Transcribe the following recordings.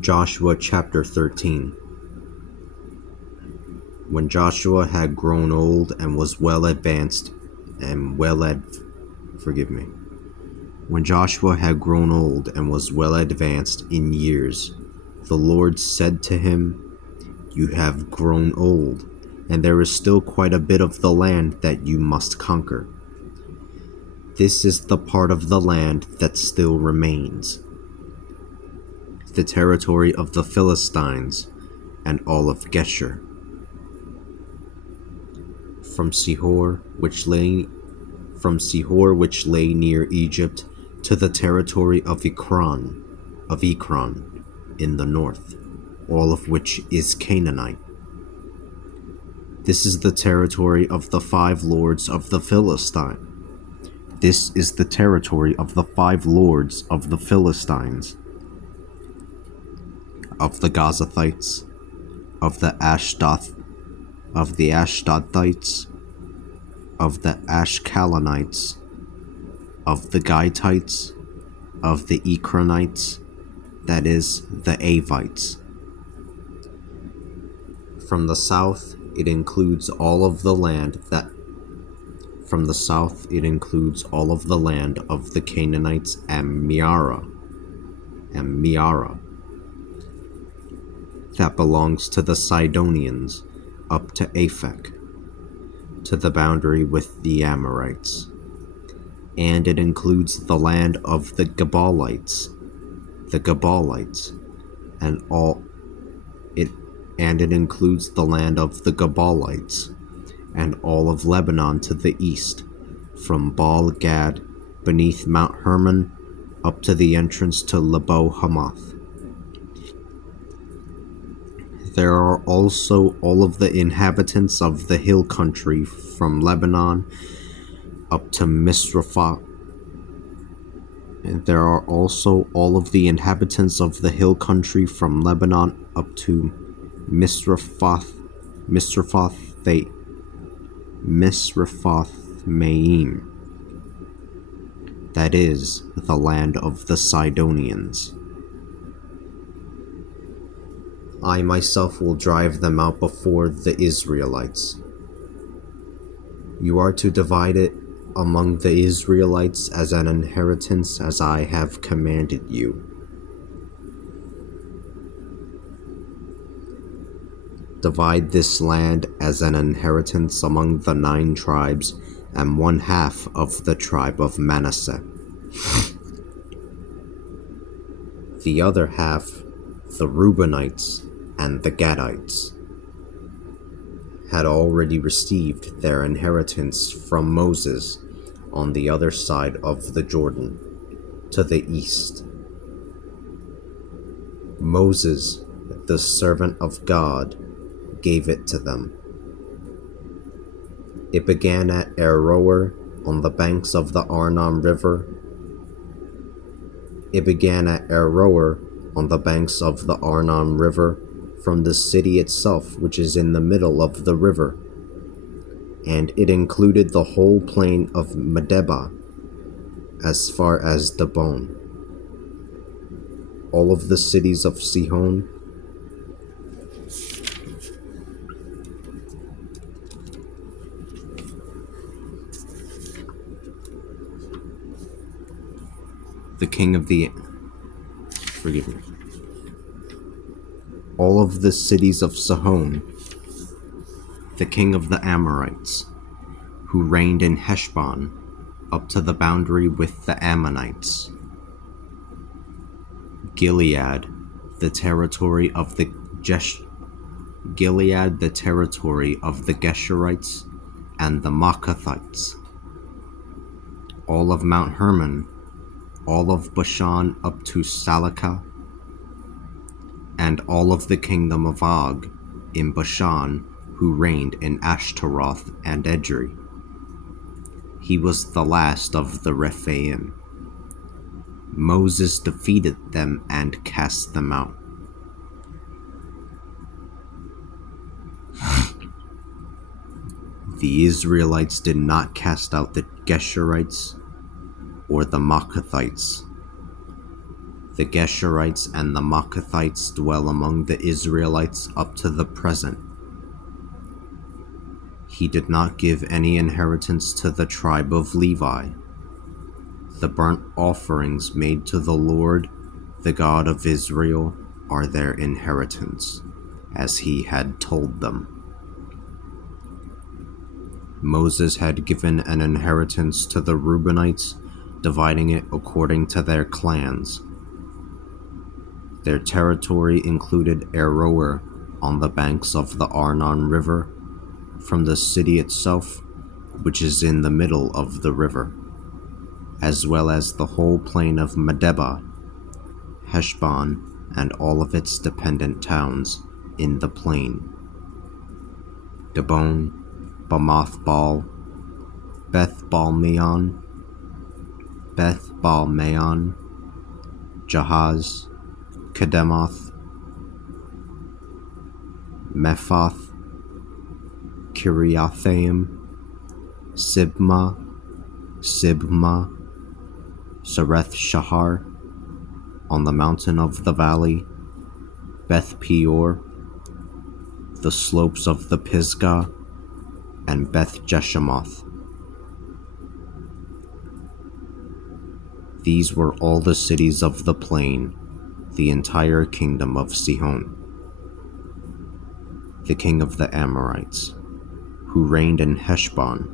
Joshua chapter 13. When Joshua had grown old and was well advanced and When Joshua had grown old and was well advanced in years, the Lord said to him, "You have grown old, and there is still quite a bit of the land that you must conquer. This is the part of the land that still remains: the territory of the Philistines and all of Geshur, from Sihor, which lay near Egypt, to the territory of Ekron in the north, all of which is Canaanite. This is the territory of the 5 lords of the Philistines. This is the territory of the 5 lords of the Philistines, of the Gazathites, of the Ashdothites, of the Ashkelonites, of the Gittites, of the Ekronites, that is, the Avites. From the south it includes all of the land of the Canaanites and Meara, that belongs to the Sidonians, up to Aphek, to the boundary with the Amorites. And it includes the land of the Gabalites, and it includes the land of the Gabalites, and all of Lebanon to the east, from Baal Gad beneath Mount Hermon up to the entrance to Lebo Hamath. There are also all of the inhabitants of the hill country from Lebanon up to Misrephoth. And there are also all of the inhabitants of the hill country from Lebanon up to Misrephoth-Maim, that is, the land of the Sidonians. I myself will drive them out before the Israelites. You are to divide it among the Israelites as an inheritance, as I have commanded you. Divide this land as an inheritance among the 9 tribes and 1/2 of the tribe of Manasseh. The other half, the Reubenites and the Gadites, had already received their inheritance from Moses on the other side of the Jordan, to the east. Moses, the servant of God, gave it to them. It began at Aroer on the banks of the Arnon River. From the city itself, which is in the middle of the river, and it included the whole plain of Medeba as far as Dibon. All of the cities of Sihon, all of the cities of Sihon, the king of the Amorites, who reigned in Heshbon, up to the boundary with the Ammonites. Gilead, the territory of the Geshurites and the Maacathites. All of Mount Hermon, all of Bashan up to Salakah, and all of the kingdom of Og in Bashan, who reigned in Ashtaroth and Edrei. He was the last of the Rephaim. Moses defeated them and cast them out. The Israelites did not cast out the Geshurites or the Maacathites. The Geshurites and the Maacathites dwell among the Israelites up to the present. He did not give any inheritance to the tribe of Levi. The burnt offerings made to the Lord, the God of Israel, are their inheritance, as he had told them. Moses had given an inheritance to the Reubenites, dividing it according to their clans. Their territory included Aroer on the banks of the Arnon River, from the city itself, which is in the middle of the river, as well as the whole plain of Medeba, Heshbon, and all of its dependent towns in the plain, Dibon, Bamoth-baal, Beth-baal-meon, Jahaz, Kedemoth, Mephath, Kiriathaim, Sibma, Sereth-Shahar, on the mountain of the valley, Beth Peor, the slopes of the Pisgah, and Beth Jeshemoth. These were all the cities of the plain, the entire kingdom of Sihon, the king of the Amorites, who reigned in Heshbon.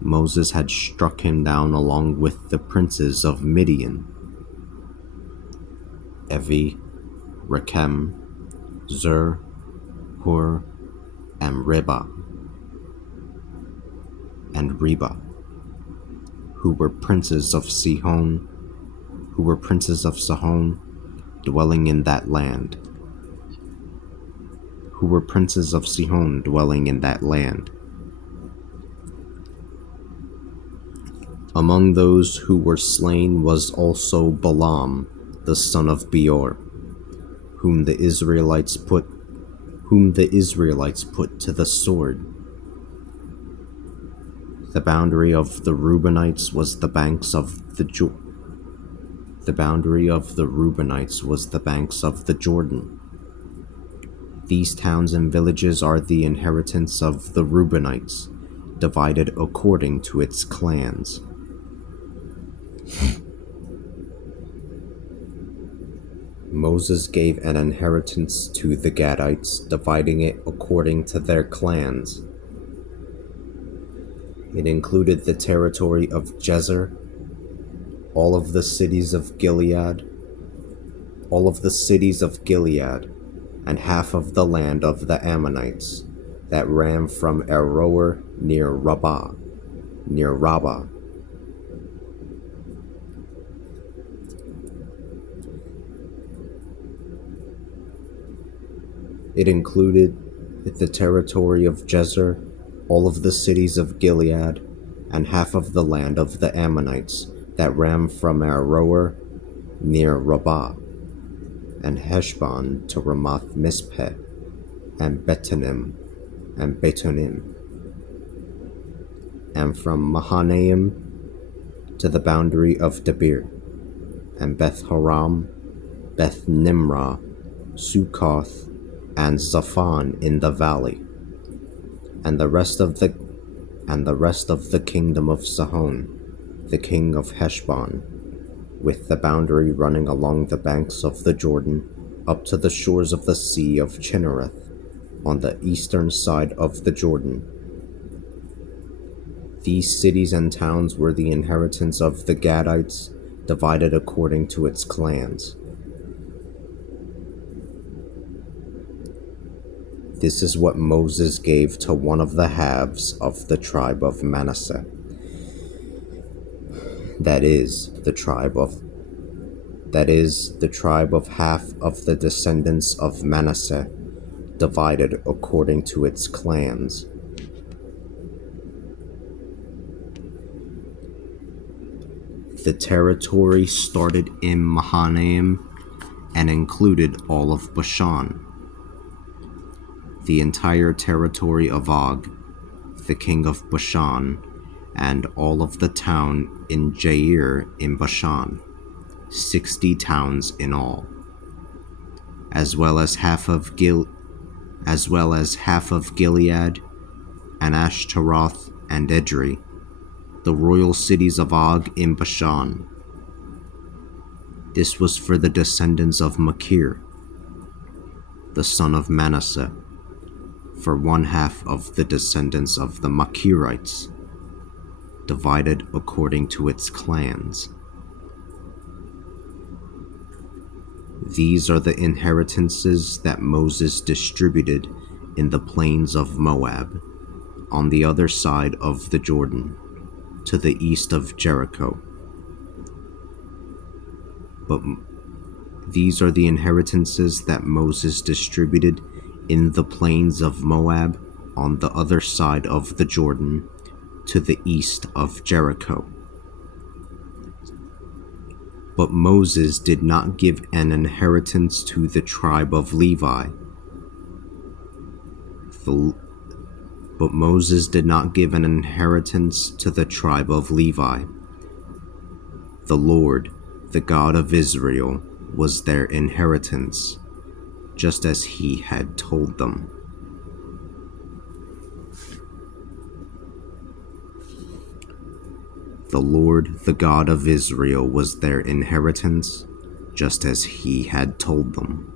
Moses had struck him down along with the princes of Midian, Evi, Rechem, Zur, Hur, and Reba, who were princes of Sihon, dwelling in that land. Among those who were slain was also Balaam, the son of Beor, whom the Israelites put to the sword. The boundary of the Reubenites was the banks of the Jordan. These towns and villages are the inheritance of the Reubenites, divided according to its clans. Moses gave an inheritance to the Gadites, dividing it according to their clans. It included the territory of Jezer, all of the cities of Gilead, and half of the land of the Ammonites that ran from Aroer near Rabbah. It included the territory of Jezer, all of the cities of Gilead, and half of the land of the Ammonites that ran from Aroer near Rabbah, and Heshbon to Ramoth Mispeh, and Betonim, and from Mahanaim to the boundary of Debir, and Beth Haram, Beth Nimrah, Succoth, and Zaphon in the valley, and the rest of the kingdom of Sihon, the king of Heshbon, with the boundary running along the banks of the Jordan up to the shores of the Sea of Chinnereth, on the eastern side of the Jordan. These cities and towns were the inheritance of the Gadites, divided according to its clans. This is what Moses gave to one of the halves of the tribe of Manasseh. That is the tribe of half of the descendants of Manasseh, divided according to its clans. The territory started in Mahanaim and included all of Bashan, the entire territory of Og, the king of Bashan, and all of the town in Jair in Bashan, 60 towns in all, as well as half of Gilead, and Ashtaroth and Edrei, the royal cities of Og in Bashan. This was for the descendants of Machir, the son of Manasseh, for one half of the descendants of the Machirites, divided according to its clans. These are the inheritances that Moses distributed in the plains of Moab, on the other side of the Jordan, to the east of Jericho. These are the inheritances that Moses distributed in the plains of Moab, on the other side of the Jordan, to the east of Jericho. But Moses did not give an inheritance to the tribe of Levi. But Moses did not give an inheritance to the tribe of Levi. The Lord, the God of Israel, was their inheritance, just as he had told them. The Lord, the God of Israel, was their inheritance, just as he had told them.